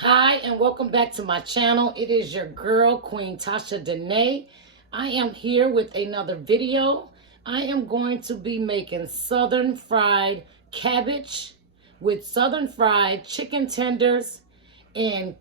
Hi, and welcome back to my channel. It is your girl, Queen Tasha Danae. I am here with another video. I am going to be making southern fried cabbage with southern fried chicken tenders and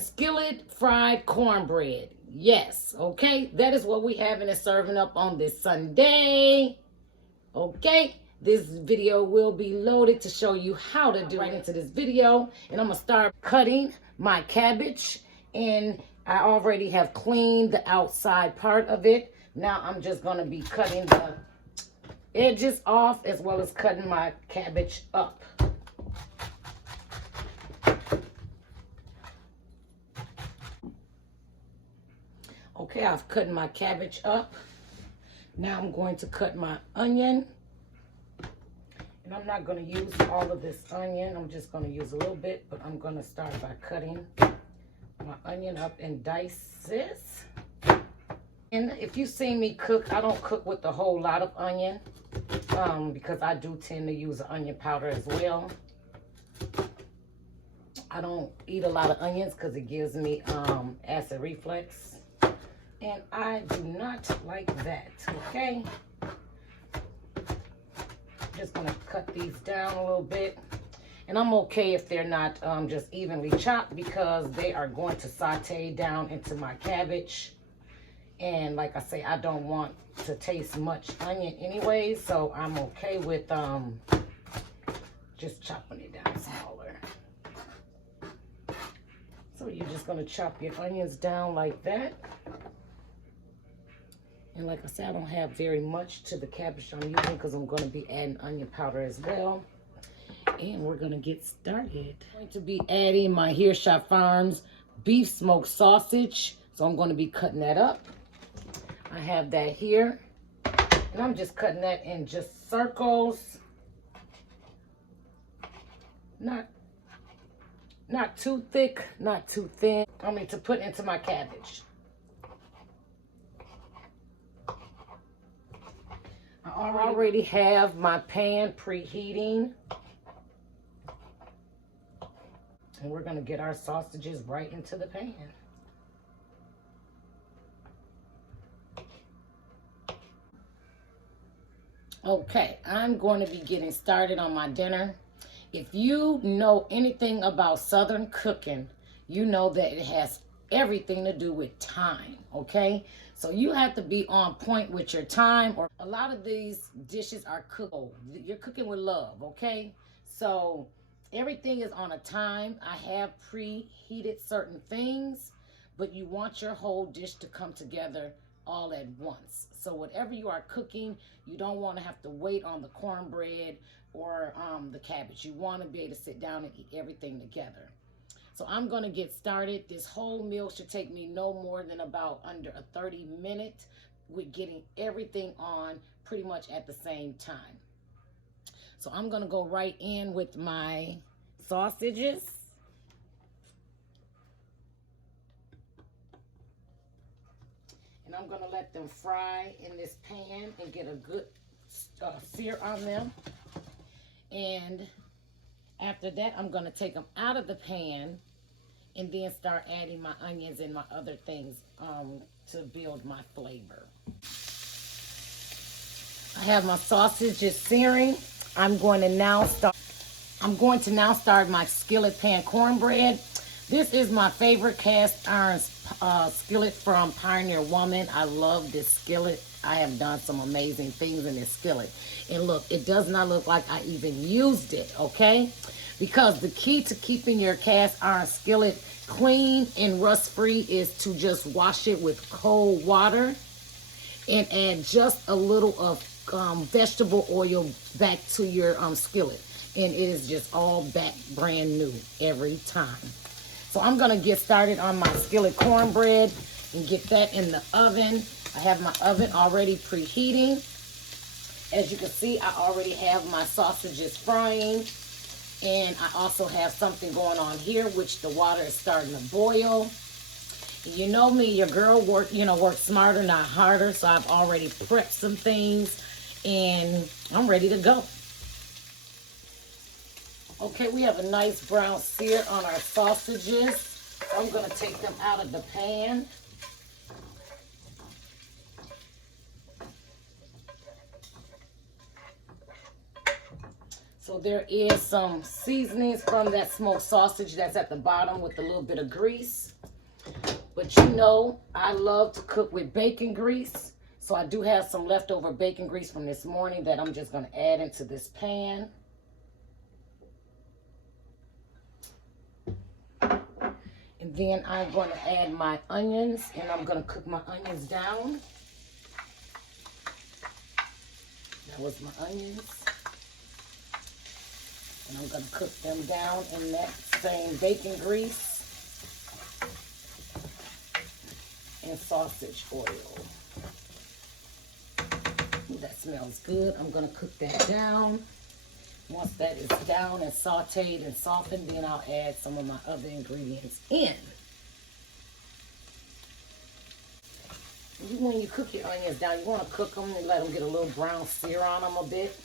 skillet fried cornbread. Yes, okay, that is what we having and serving up on this Sunday. Okay, this video will be loaded to show you how to do right into this video. And I'm gonna start cutting my cabbage, and I already have cleaned the outside part of it. Now I'm just gonna be cutting the edges off as well as cutting my cabbage up. Okay, I've cut my cabbage up. Now I'm going to cut my onion. And I'm not going to use all of this onion. I'm just going to use a little bit, but I'm going to start by cutting my onion up in dices. And if you see me cook, I don't cook with a whole lot of onion because I do tend to use onion powder as well. I don't eat a lot of onions because it gives me acid reflux. And I do not like that, okay? Just gonna cut these down a little bit. And I'm okay if they're not just evenly chopped because they are going to saute down into my cabbage. And like I say, I don't want to taste much onion anyway, so I'm okay with just chopping it down smaller. So you're just gonna chop your onions down like that. And like I said, I don't have very much to the cabbage I'm using because I'm going to be adding onion powder as well. And we're going to get started. I'm going to be adding my Hershot Farms beef smoked sausage. So I'm going to be cutting that up. I have that here. And I'm just cutting that in just circles. Not too thick, not too thin. I mean, to put into my cabbage. I already have my pan preheating. And we're going to get our sausages right into the pan. Okay, I'm going to be getting started on my dinner. If you know anything about Southern cooking, you know that it has everything to do with time, okay? So you have to be on point with your time, or a lot of these dishes are cooked. You're cooking with love, okay? So everything is on a time. I have preheated certain things, but you want your whole dish to come together all at once. So whatever you are cooking, you don't want to have to wait on the cornbread or the cabbage. You want to be able to sit down and eat everything together. So I'm going to get started. This whole meal should take me no more than about under a 30-minute with getting everything on pretty much at the same time. So I'm going to go right in with my sausages. And I'm going to let them fry in this pan and get a good sear on them. And after that, I'm going to take them out of the pan and then start adding my onions and my other things to build my flavor. I have my sausages searing. I'm going to now start my skillet pan cornbread. This is my favorite cast iron skillet from Pioneer Woman. I love this skillet. I have done some amazing things in this skillet. And look, it does not look like I even used it, okay? Because the key to keeping your cast iron skillet clean and rust-free is to just wash it with cold water and add just a little of vegetable oil back to your skillet. And it is just all back brand new every time. So I'm going to get started on my skillet cornbread and get that in the oven. I have my oven already preheating. As you can see, I already have my sausages frying. And I also have something going on here, which the water is starting to boil. You know me, your girl works smarter, not harder. So I've already prepped some things and I'm ready to go. Okay, we have a nice brown sear on our sausages. So I'm going to take them out of the pan. So there is some seasonings from that smoked sausage that's at the bottom with a little bit of grease. But you know, I love to cook with bacon grease. So I do have some leftover bacon grease from this morning that I'm just going to add into this pan. And then I'm going to add my onions, and I'm going to cook my onions down. That was my onions. And I'm going to cook them down in that same bacon grease and sausage oil. Ooh, that smells good. I'm going to cook that down. Once that is down and sauteed and softened, then I'll add some of my other ingredients in. When you cook your onions down, you want to cook them and let them get a little brown sear on them a bit.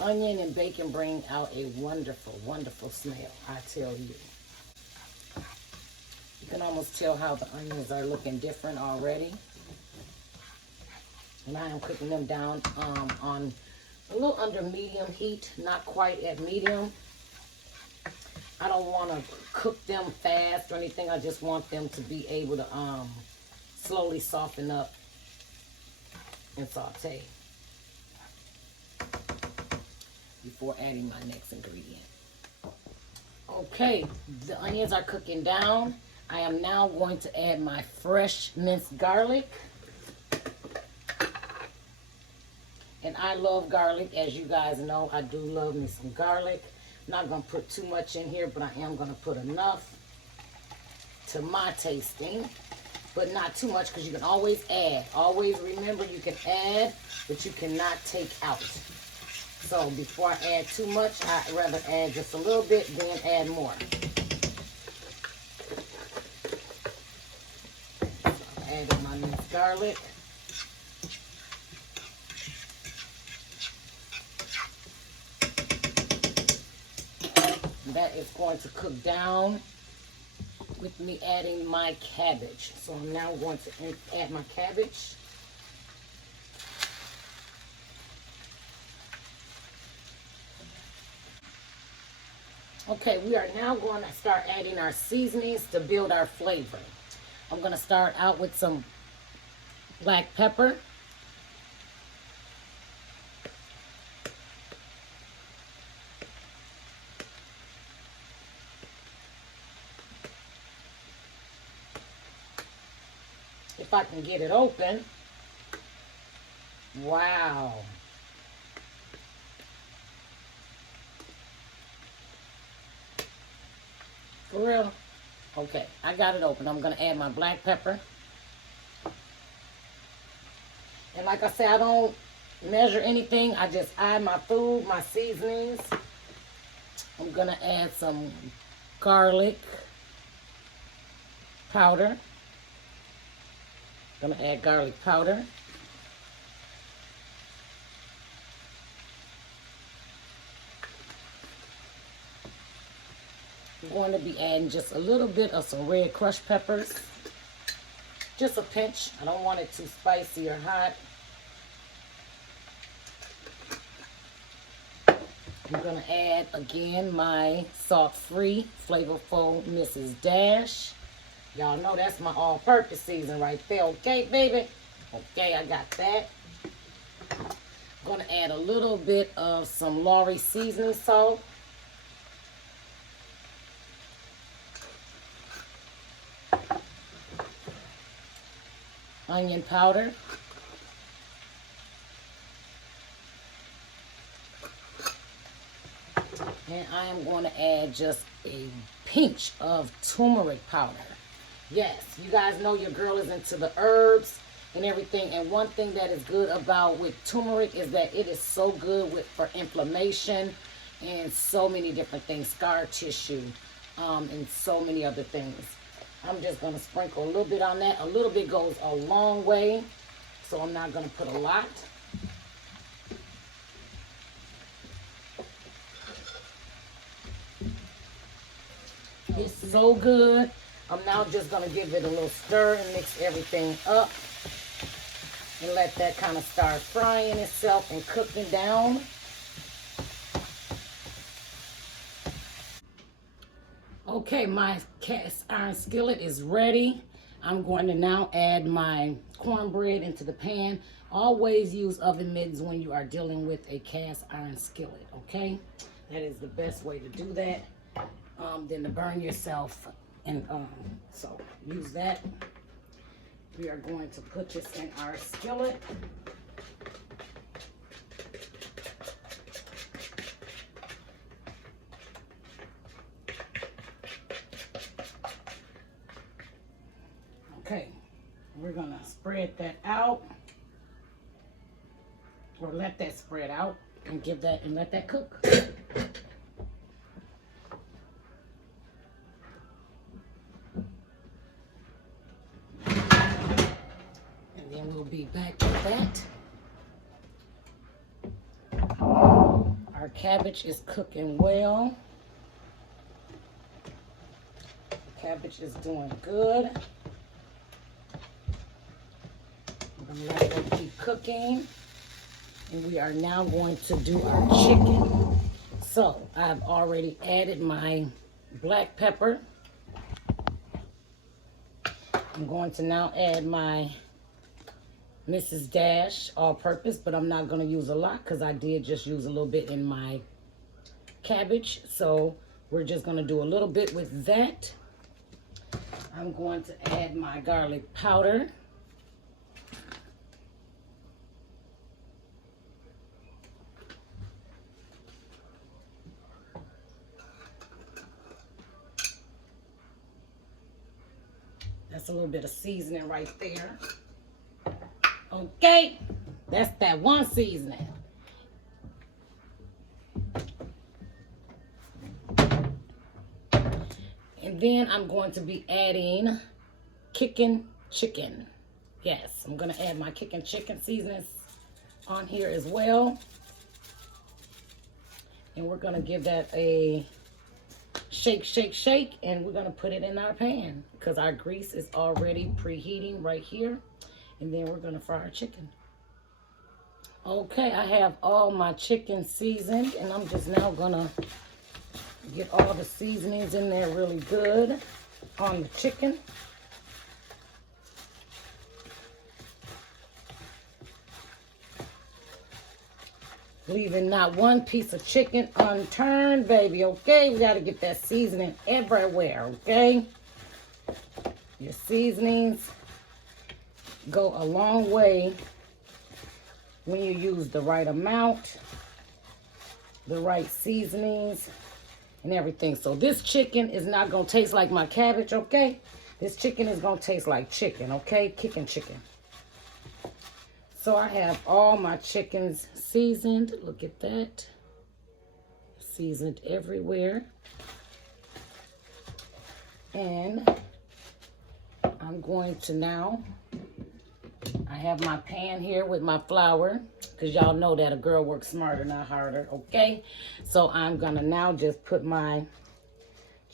Onion and bacon bring out a wonderful, wonderful smell, I tell you. You can almost tell how the onions are looking different already. And I am cooking them down on a little under medium heat, not quite at medium. I don't want to cook them fast or anything. I just want them to be able to slowly soften up and saute before adding my next ingredient. Okay, the onions are cooking down. I am now going to add my fresh minced garlic. And I love garlic, as you guys know. I do love me some garlic. I'm not going to put too much in here, but I am going to put enough to my tasting. But not too much, because you can always add. Always remember, you can add, but you cannot take out. So before I add too much, I'd rather add just a little bit, then add more. So I'm adding my minced garlic. That is going to cook down with me adding my cabbage. So I'm now going to add my cabbage. Okay, we are now going to start adding our seasonings to build our flavor. I'm going to start out with some black pepper. If I can get it open. Wow. For real? Okay, I got it open. I'm going to add my black pepper. And like I said, I don't measure anything. I just add my food, my seasonings. I'm going to add some garlic powder. I'm going to add garlic powder. I'm going to be adding just a little bit of some red crushed peppers. Just a pinch. I don't want it too spicy or hot. I'm going to add again my salt-free, flavorful Mrs. Dash. Y'all know that's my all-purpose season right there. Okay, baby? Okay, I got that. I'm going to add a little bit of some Lawry seasoning salt. Onion powder. And I am going to add just a pinch of turmeric powder. Yes, you guys know your girl is into the herbs and everything. And one thing that is good about with turmeric is that it is so good for inflammation and so many different things, scar tissue, and so many other things. I'm just going to sprinkle a little bit on that. A little bit goes a long way, so I'm not going to put a lot. so good. I'm now just going to give it a little stir and mix everything up. And let that kind of start frying itself and cooking down. Okay, my cast iron skillet is ready. I'm going to now add my cornbread into the pan. Always use oven mitts when you are dealing with a cast iron skillet, okay? That is the best way to do that than to burn yourself. And so use that. We are going to put this in our skillet. Okay, we're gonna spread that out, or let that spread out, and give that and let that cook. And then we'll be back with that. Our cabbage is cooking well. Cabbage is doing good. I'm gonna let it keep cooking. And we are now going to do our chicken. So I've already added my black pepper. I'm going to now add my Mrs. Dash all-purpose, but I'm not going to use a lot because I did just use a little bit in my cabbage. So we're just going to do a little bit with that. I'm going to add my garlic powder. That's a little bit of seasoning right there. Okay, that's that one seasoning. And then I'm going to be adding kicking chicken. Yes, I'm going to add my kicking chicken seasonings on here as well. And we're going to give that a shake, shake, shake, and we're going to put it in our pan because our grease is already preheating right here. And then we're going to fry our chicken. Okay, I have all my chicken seasoned, and I'm just now going to get all the seasonings in there really good on the chicken. Leaving not one piece of chicken unturned, baby, okay? We got to get that seasoning everywhere, okay? Your seasonings go a long way when you use the right amount, the right seasonings, and everything. So this chicken is not going to taste like my cabbage, okay? This chicken is going to taste like chicken, okay? Kicking chicken. So I have all my chickens seasoned. Look at that. Seasoned everywhere. And I'm going to now, I have my pan here with my flour, because y'all know that a girl works smarter, not harder, okay? So I'm going to now just put my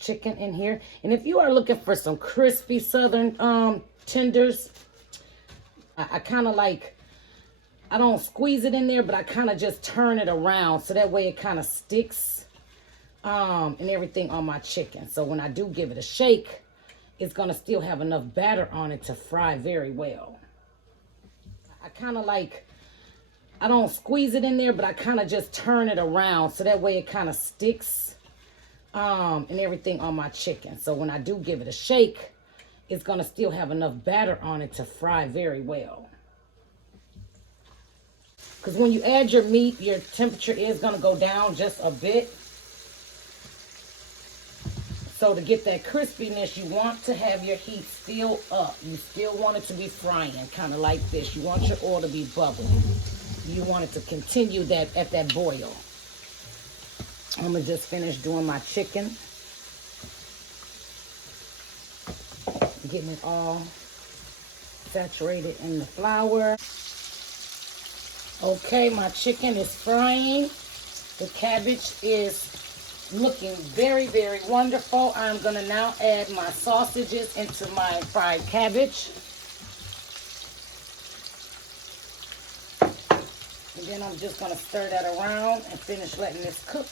chicken in here. And if you are looking for some crispy southern tenders, I kind of like, I don't squeeze it in there, but I kind of just turn it around so that way it kind of sticks and everything on my chicken. So when I do give it a shake, it's going to still have enough batter on it to fry very well. I kind of like, I don't squeeze it in there, but I kind of just turn it around so that way it kind of sticks and everything on my chicken. So when I do give it a shake, it's going to still have enough batter on it to fry very well. Because when you add your meat, your temperature is going to go down just a bit. So to get that crispiness, you want to have your heat still up. You still want it to be frying, kind of like this. You want your oil to be bubbling. You want it to continue that at that boil. I'm going to just finish doing my chicken. Getting it all saturated in the flour. Okay, my chicken is frying. The cabbage is looking very, very wonderful. I'm going to now add my sausages into my fried cabbage. And then I'm just going to stir that around and finish letting this cook.